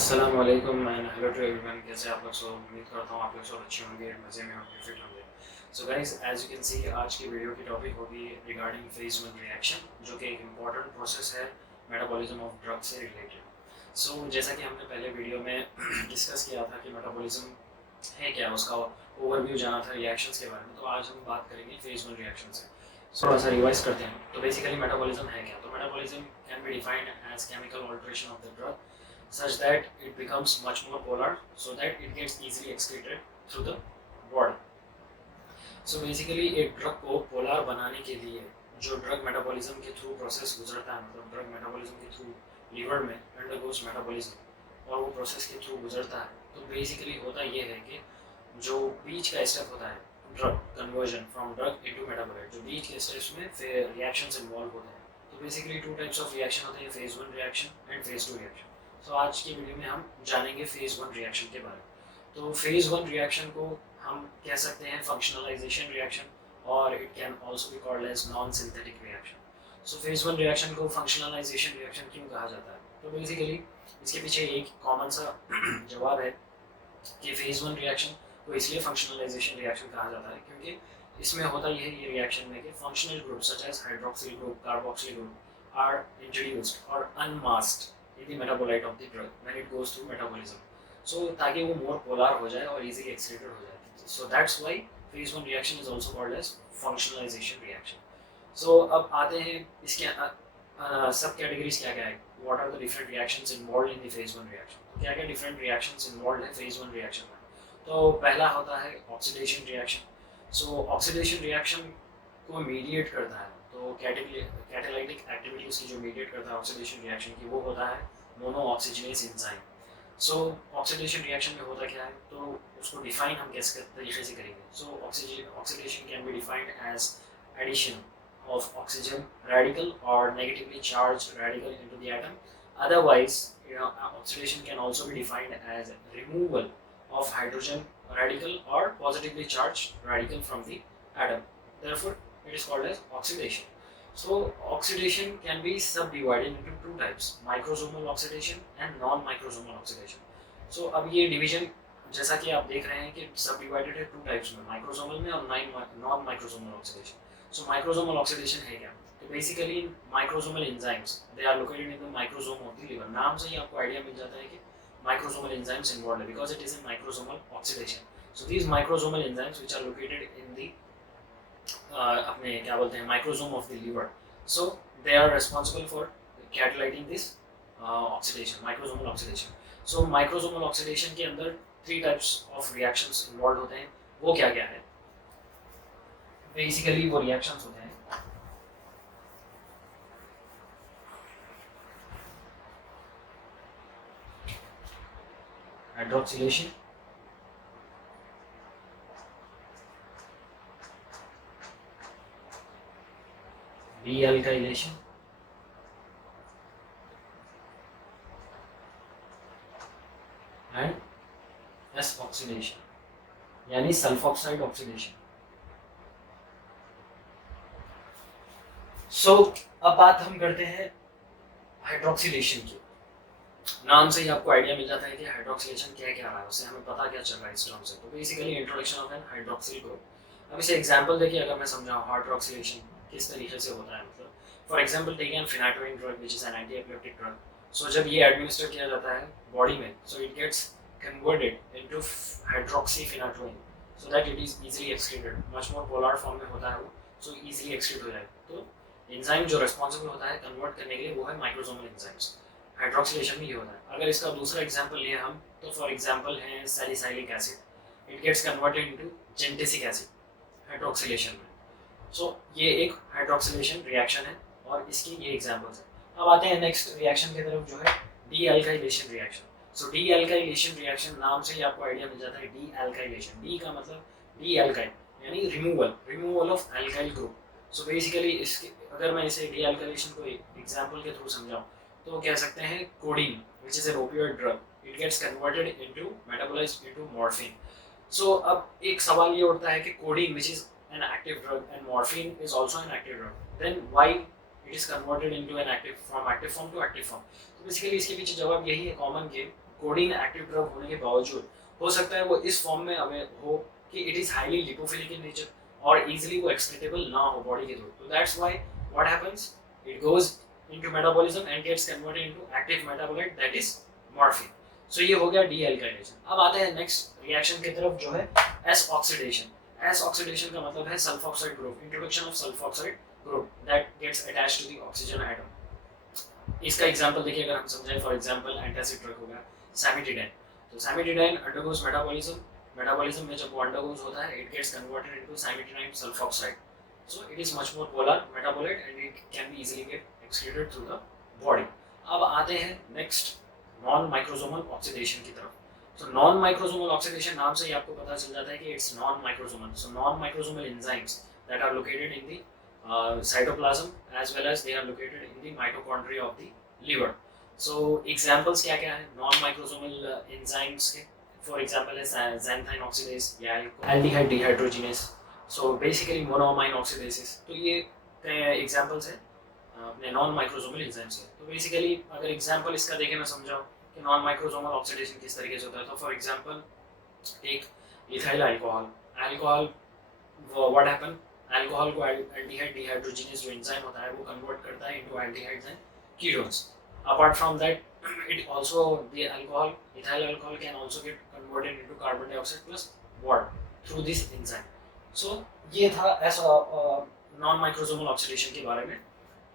अस्सलाम वालेकुम and hello to everyone. कैसे आप लोग सब? उम्मीद करता हूँ आप लोग सब अच्छे होंगे, मज़े में होंगे, फिट होंगे। So guys, as you can see आज की वीडियो की टॉपिक होगी रिगार्डिंग फेज 1 रिएक्शन, जो कि एक इम्पॉर्टेंट प्रोसेस है मेटाबॉलिज्म ऑफ ड्रग से रिलेटेड। सो जैसा कि हमने पहले वीडियो में डिस्कस किया था कि मेटाबॉलिज्म है क्या, उसका ओवरव्यू जाना था रिएक्शंस के बारे में, तो आज हम बात करेंगे फेज 1 रिएक्शन से। थोड़ा सा रिवाइज करते हैं। तो बेसिकली मेटाबॉलिज्म है क्या? तो metabolism can be defined as chemical alteration of the drug such that it becomes much more polar so that it gets easily excreted through the body. So basically एक drug को polar बनाने के लिए जो drug metabolism के through process गुजरता है, मतलब ड्रग मेटाबॉलिज्म के थ्रू लीवर में अंडरगोस मेटाबॉलिज्म और वो प्रोसेस के थ्रू गुजरता है, तो बेसिकली होता ये है कि जो बीच का स्टेप होता है drug conversion from drug into metabolite, जो बीच के स्टेप्स में फिर रिएक्शंस इन्वॉल्व होते हैं। तो basically two types of reaction होते हैं, phase 1 reaction and phase 2 reaction. तो आज की वीडियो में हम जानेंगे फेज 1 रिएक्शन के बारे में। तो फेज 1 रिएक्शन को हम कह सकते हैं फंक्शनलाइजेशन रिएक्शन, और it can also be called as non synthetic reaction. So phase 1 reaction को फंक्शनलाइजेशन रिएक्शन क्यों कहा जाता है? तो बेसिकली इसके पीछे एक कॉमन सा जवाब है कि फेज 1 रिएक्शन को इसलिए फंक्शनलाइजेशन रिएक्शन कहा जाता है क्योंकि इसमें होता यह ये रिएक्शन में कि functional group such as hydroxyl group, carboxyl group are introduced और unmasked in the metabolite of the drug when it goes through metabolism, so ताकि वो more polar हो जाए और easily excreted हो जाए। So that's why phase 1 reaction is also called as functionalization reaction. So अब आते हैं इसके सब कैटेगरीज क्या क्या है, what are the different reactions involved in the phase 1 reaction। तो क्या क्या different reactions involved है phase 1 reaction में? तो पहला होता है oxidation reaction। So oxidation reaction को मीडिएट करता है, तो कैटालाइटिक एक्टिविटी उसकी जो मीडिएट करता है ऑक्सीडेशन रिएक्शन की, वो होता है मोनो ऑक्सीजनेस एंजाइम। सो ऑक्सीडेशन रिएक्शन में होता क्या है, तो उसको डिफाइन हम कैसे तरीके से करेंगे। So oxidation can be defined as addition of oxygen radical or negatively charged radical into the atom. Otherwise, oxidation can also be defined as removal of hydrogen radical or positively charged radical from the atom. Therefore, it is called as oxidation. So oxidation can be subdivided into two types, microsomal oxidation and non-microsomal oxidation. So अब ये division जैसा कि आप देख रहे हैं कि subdivided है two types में, microsomal में और non-microsomal oxidation. So microsomal oxidation है क्या? तो basically microsomal enzymes they are located in the microsome of the liver. नाम से ही आपको आइडिया मिल जाता है कि microsomal enzymes involved है because it is a microsomal oxidation. So these microsomal enzymes which are located in the अपने क्या बोलते हैं microsome of the liver, so they are responsible for catalysing this oxidation, microsomal oxidation. So microsomal oxidation के अंदर 3 types of reactions involve होते हैं। वो क्या क्या है? बेसिकली वो रिएक्शंस होते हैं hydroxylation, dealkylation and S oxidation यानी सल्फॉक्साइड ऑक्सीडेशन। सो अब बात हम करते हैं हाइड्रोक्सिलेशन की। नाम से ही आपको आइडिया मिल जाता है कि हाइड्रोक्सिलेशन क्या क्या रहा है, उससे हमें पता क्या चल रहा है इस टर्म से। तो basically introduction of an hydroxyl group. अब इसे एग्जांपल देखिए, अगर मैं समझाऊं हाइड्रोक्सिलेशन किस तरीके से होता है, मतलब for example take an phenytoin drug which is an anti epileptic drug. So जब ये एडमिनिस्टर किया जाता है बॉडी में, so it gets converted into hydroxyphenytoin so that it is easily excreted, much more polar form में होता है वो, सो इजीली एक्सक्रीट हो जाए। तो एंजाइम जो रिस्पॉन्सिबल होता है कन्वर्ट करने के लिए वो है माइक्रोसोमल एंजाइम्स। हाइड्रोक्सिलेशन में ये होता है। अगर इसका दूसरा एग्जांपल लिए हम, तो फॉर एग्जांपल है salicylic acid, it gets converted into gentisic acid hydroxylation में। सो ये एक हाइड्रोक्सिलेशन रिएक्शन है और इसके ये एग्जांपल्स हैं। अब आते हैं नेक्स्ट रिएक्शन की तरफ, जो है डीएल्काइलेशन रिएक्शन। सो डीएल्काइलेशन रिएक्शन नाम से ही आपको आइडिया मिल जाता है डीएल्काइलेशन। डी का मतलब डीएल्काइल यानी removal of alkyl group. So basically इसके अगर मैं इसे डीएल्काइलेशन को एग्जांपल के थ्रू समझाऊं तो कह सकते हैं codeine which is an opioid drug, it gets converted into metabolized into morphine. So अब एक सवाल ये उठता है कि codeine which is an active drug and morphine is also an active drug, then why it is converted into an active form to active form? तो basically इसके पीछे जवाब यही है कॉमन कि कोडीन एक्टिव ड्रग होने के बावजूद हो सकता है वो इस फॉर्म में हमें हो कि it is highly lipophilic in nature और इजीली वो एक्सक्रीटेबल ना हो बॉडी के थ्रू. तो that's why what happens, it goes into metabolism and gets converted into active metabolite that is morphine. So ये हो गया dealkylation. अब आते हैं next reaction की तरफ जो है S oxidation. S oxidation का मतलब है sulfoxide group, introduction of sulfoxide group that gets attached to the oxygen atom. इसका एग्जांपल देखिए अगर हम समझें, फॉर एग्जांपल एंटासिड ड्रग हो गया सैमिटिडाइन. तो सैमिटिडाइन अंडरगोज मेटाबॉलिज्म. मेटाबॉलिज्म में जब वो अंडरगोज होता है it gets converted into cimetidine sulfoxide. So it is much more polar metabolite and it can be easily get excreted through the body. अब आते हैं next non microsomal oxidation की तरफ. So non microsomal oxidation नाम से ही आपको पता चल जाता है कि it's non microsomal. So non microsomal enzymes that are located in the cytoplasm as well as they are located in the mitochondria of the liver. So examples क्या क्या है non microsomal enzymes के? For example है xanthine oxidase या aldehyde dehydrogenase. So basically monoamine oxidases. तो ये examples हैं अपने नॉन माइक्रोसोमल एंजाइम्स के. तो बेसिकली अगर एग्जांपल इसका देखें मैं समझाऊं कि नॉन माइक्रोसोमल ऑक्सीडेशन किस तरीके से होता है. तो for example take ethyl alcohol. Alcohol what happen, alcohol को एल्डिहाइड डिहाइड्रोजिनेज जो एंजाइम होता है वो कन्वर्ट करता है into aldehydes and ketones. Apart from that it also the alcohol, ethyl alcohol can also get converted into carbon dioxide plus water through this enzyme. So ये था ऐसा नॉन माइक्रोसोमल ऑक्सीडेशन के बारे में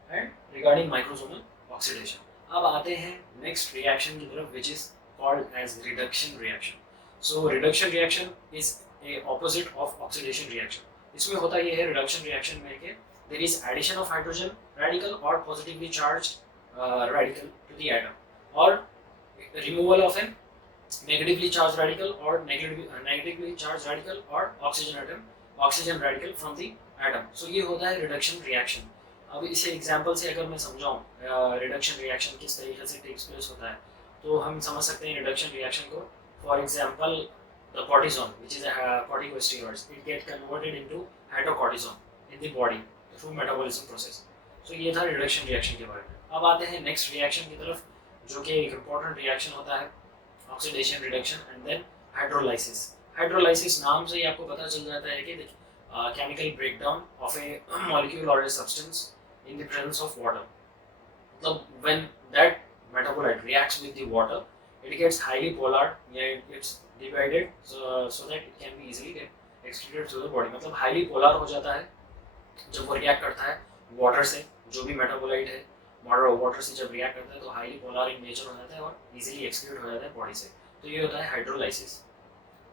एंड रिगार्डिंग माइक्रोसोमल ऑक्सीडेशन. अब आते हैं next reaction की तरफ which is called as reduction reaction. So reduction reaction is a opposite of oxidation reaction. इसमें होता ये है रिडक्शन रिएक्शन में कि there is addition of hydrogen radical और positively charged radical to the atom और removal of an negatively charged radical or negatively charged radical or oxygen radical from the atom. So ये होता है reduction reaction. अब इसे example से अगर मैं समझाऊं रिडक्शन रिएक्शन किस तरीके से टेक्स प्लेस होता है तो हम समझ सकते हैं रिडक्शन रिएक्शन को. For example the cortisone which is a corticosteroids, it get converted into hydrocortisone in the body through metabolism process. So ये था रिडक्शन रिएक्शन के बारे में. अब आते हैं नेक्स्ट रिएक्शन की तरफ जो कि एक इम्पोर्टेंट रिएक्शन होता है oxidation reduction and then hydrolysis. Hydrolysis नाम से ही आपको पता चल जाता है कि chemical breakdown of a molecule और a substance in the presence of water. मतलब when that metabolite reacts with the water it gets highly polar या it gets divided so that it can be easily get excreted through the body. मतलब highly polar हो जाता है जब वो react करता है वाटर से. जो भी मेटाबोलाइट है वाटर से जब रिएक्ट करता है तो हाईली पोलर इन नेचर हो जाता है और इजीली एक्सक्रीट हो जाता है बॉडी से. तो ये होता है हाइड्रोलाइसिस.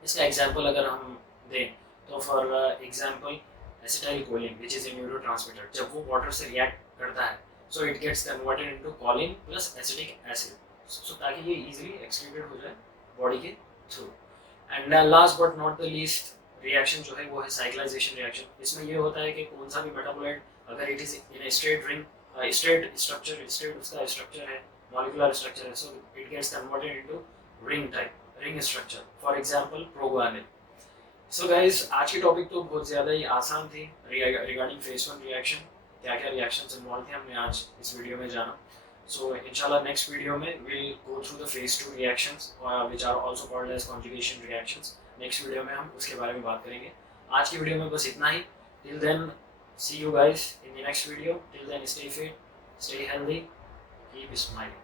इसका एग्जांपल अगर हम दें तो for example acetylcholine which is a neurotransmitter. जब वो वाटर से रिएक्ट करता है so it gets converted into choline plus acetic acid. So ताकि ये इजीली एक्सक्रीटेड हो जाए बॉडी के through. And last but not the least reaction जो है वो है साइक्लाइजेशन रिएक्शन. इसमें ये होता है कि कौन सा भी मेटाबोलाइट अगर it is in a straight ring straight structure, straight उसका स्ट्रक्चर है, मॉलिक्यूलर स्ट्रक्चर है, so it gets converted into ring type, ring structure. For example proguanil. So guys आज की टॉपिक तो बहुत ज़्यादा ही आसान थी रिगार्डिंग फेज 1 रिएक्शन. क्या क्या रिएक्शंस इन्वॉल्व थे हमने आज इस वीडियो में जाना. सो इंशाल्लाह नेक्स्ट वीडियो में will go through the phase 2 reactions which are also called as conjugation reactions. Next video में हम उसके बारे में बात करेंगे. आज की वीडियो में बस इतना ही. Till then see you guys in the next video. Till then stay fit, stay healthy, keep smiling.